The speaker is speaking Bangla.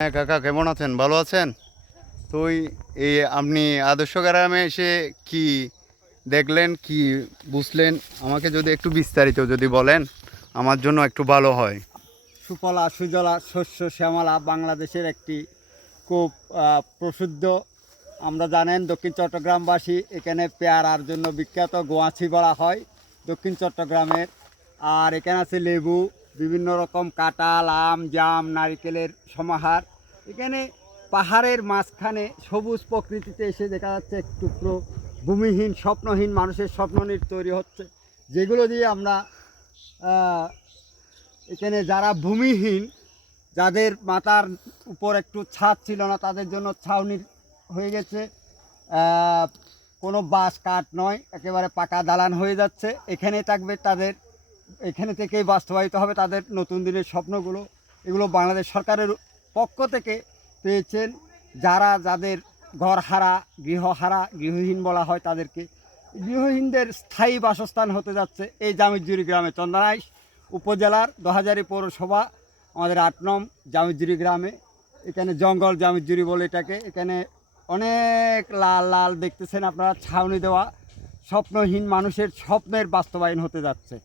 হ্যাঁ কাকা, কেমন আছেন? ভালো আছেন? তো এই আপনি আদর্শ গ্রামে এসে কি দেখলেন, কি বুঝলেন? আমাকে যদি একটু বিস্তারিত যদি বলেন আমার জন্য একটু ভালো হয়। সুফলা সুজলা শস্য শ্যামলা বাংলাদেশের একটি খুব প্রসিদ্ধ, আমরা জানেন দক্ষিণ চট্টগ্রামবাসী এখানে পেয়ারার জন্য বিখ্যাত, গোয়াছি বলা হয় দক্ষিণ চট্টগ্রামের। আর এখানে আছে লেবু, বিভিন্ন রকম কাঁঠাল, আম, জাম, নারকেলের সমাহার। এখানে পাহাড়ের মাঝখানে সবুজ প্রকৃতিতে এসে দেখা যাচ্ছে এক টুকরো ভূমিহীন স্বপ্নহীন মানুষের স্বপ্ননীড় তৈরি হচ্ছে, যেগুলো দিয়ে আমরা এখানে যারা ভূমিহীন, যাদের মাথার উপর একটু ছাদ ছিল না, তাদের জন্য ছাউনি হয়ে গেছে। কোনো বাঁশ কাঠ নয়, একেবারে পাকা দালান হয়ে যাচ্ছে। এখানে থাকবে তাদের, এখানে থেকেই বাস্তবায়িত হবে তাদের নতুন দিনের স্বপ্নগুলো। এগুলো বাংলাদেশ সরকারের পক্ষ থেকে পেয়েছেন। যাদের ঘরহারা, গৃহহারা, গৃহহীন বলা হয় তাদেরকে, গৃহহীনদের স্থায়ী বাসস্থান হতে যাচ্ছে এই জামিজুরি গ্রামে, চন্দনাইশ উপজেলার দহাজারী পৌরসভা, আমাদের ৮ নং জামিজুরি গ্রামে। এখানে জঙ্গল জামিজুরি বলে এটাকে। এখানে অনেক লাল লাল দেখতেছেন আপনারা ছাউনি দেওয়া, স্বপ্নহীন মানুষের স্বপ্নের বাস্তবায়ন হতে যাচ্ছে।